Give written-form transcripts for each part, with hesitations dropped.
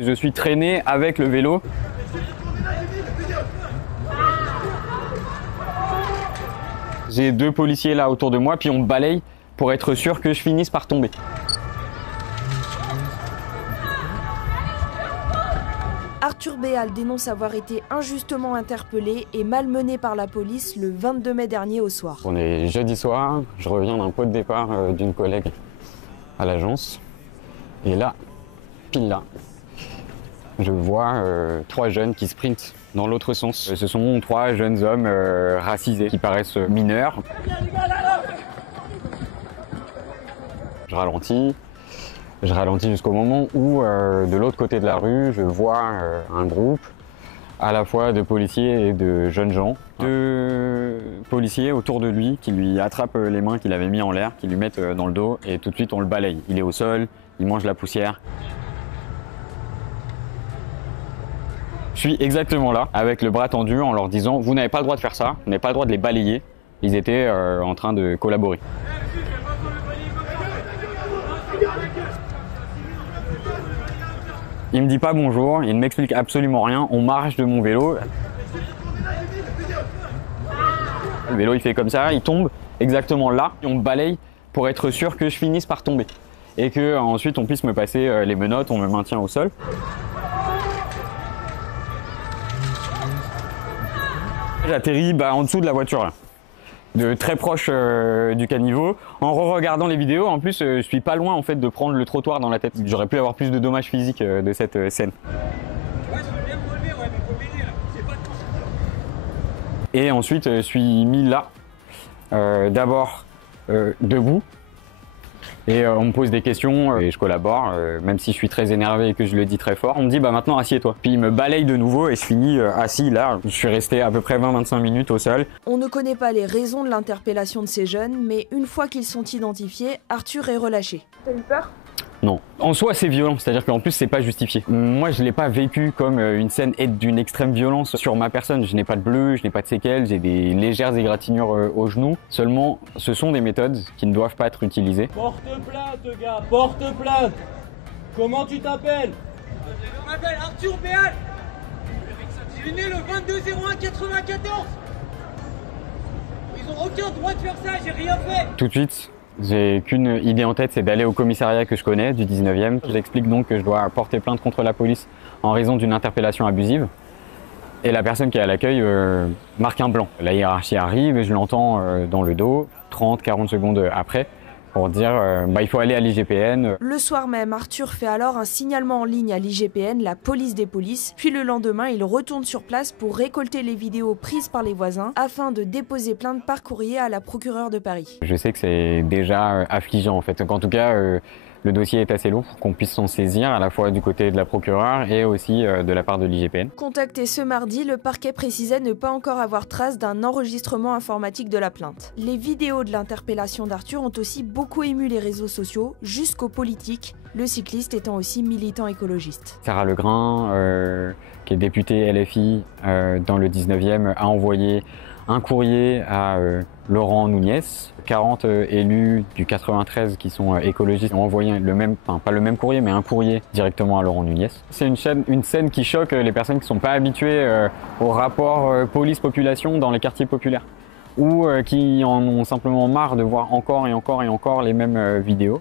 Je suis traîné avec le vélo. J'ai 2 policiers là autour de moi, puis on me balaye pour être sûr que je finisse par tomber. Arthur Béal dénonce avoir été injustement interpellé et malmené par la police le 22 mai dernier au soir. On est jeudi soir, je reviens d'un pot de départ d'une collègue à l'agence. Et là, pile là, je vois 3 jeunes qui sprintent dans l'autre sens. Ce sont 3 jeunes hommes racisés qui paraissent mineurs. Je ralentis jusqu'au moment où de l'autre côté de la rue, je vois un groupe à la fois de policiers et de jeunes gens. 2 policiers autour de lui qui lui attrapent les mains qu'il avait mis en l'air, qui lui mettent dans le dos et tout de suite on le balaye. Il est au sol, il mange la poussière. Je suis exactement là, avec le bras tendu en leur disant « Vous n'avez pas le droit de faire ça, vous n'avez pas le droit de les balayer ». Ils étaient en train de collaborer. Il me dit pas bonjour, il ne m'explique absolument rien, on m'arrache de mon vélo. Le vélo il fait comme ça, il tombe exactement là, et on me balaye pour être sûr que je finisse par tomber. Et que ensuite on puisse me passer les menottes, on me maintient au sol. J'atterris en dessous de la voiture là, de très proche du caniveau. En re-regardant les vidéos, en plus je suis pas loin en fait de prendre le trottoir dans la tête. J'aurais pu avoir plus de dommages physiques de cette scène. Et ensuite je suis mis là, d'abord debout. Et on me pose des questions et je collabore, même si je suis très énervé et que je le dis très fort. On me dit maintenant assieds-toi. Puis il me balaye de nouveau et je finis assis là. Je suis resté à peu près 20-25 minutes au sol. On ne connaît pas les raisons de l'interpellation de ces jeunes, mais une fois qu'ils sont identifiés, Arthur est relâché. T'as eu peur ? Non. En soi, c'est violent, c'est-à-dire qu'en plus, c'est pas justifié. Moi, je l'ai pas vécu comme une scène d'une extrême violence sur ma personne. Je n'ai pas de bleu, je n'ai pas de séquelles, j'ai des légères égratignures au genou. Seulement, ce sont des méthodes qui ne doivent pas être utilisées. Porte plainte, gars, porte plainte. Comment tu t'appelles? Je m'appelle Arthur Béal. Je suis né le 22/01/94. Ils ont aucun droit de faire ça, j'ai rien fait. Tout de suite, j'ai qu'une idée en tête, c'est d'aller au commissariat que je connais, du 19e. J'explique donc que je dois porter plainte contre la police en raison d'une interpellation abusive. Et la personne qui est à l'accueil marque un blanc. La hiérarchie arrive et je l'entends dans le dos, 30-40 secondes après, pour dire il faut aller à l'IGPN. Le soir même, Arthur fait alors un signalement en ligne à l'IGPN, la police des polices. Puis le lendemain, il retourne sur place pour récolter les vidéos prises par les voisins afin de déposer plainte par courrier à la procureure de Paris. Je sais que c'est déjà affligeant en fait. En tout cas, le dossier est assez lourd pour qu'on puisse s'en saisir à la fois du côté de la procureure et aussi de la part de l'IGPN. Contacté ce mardi, le parquet précisait ne pas encore avoir trace d'un enregistrement informatique de la plainte. Les vidéos de l'interpellation d'Arthur ont aussi beaucoup ému les réseaux sociaux, jusqu'aux politiques, le cycliste étant aussi militant écologiste. Sarah Legrain, qui est députée LFI dans le 19e, a envoyé un courrier à Laurent Nunez. 40 élus du 93 qui sont écologistes ont envoyé le même, pas le même courrier, mais un courrier directement à Laurent Nunez. C'est une scène qui choque les personnes qui ne sont pas habituées au rapport police-population dans les quartiers populaires, ou qui en ont simplement marre de voir encore et encore et encore les mêmes vidéos.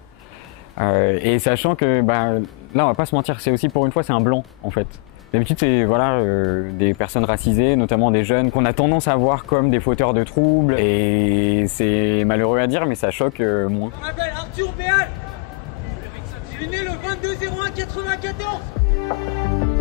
Et sachant que là, on va pas se mentir, c'est aussi pour une fois, c'est un blanc en fait. D'habitude, c'est des personnes racisées, notamment des jeunes, qu'on a tendance à voir comme des fauteurs de troubles. Et c'est malheureux à dire, mais ça choque moins. Je m'appelle Arthur Béal. Je suis né le 22/01/94.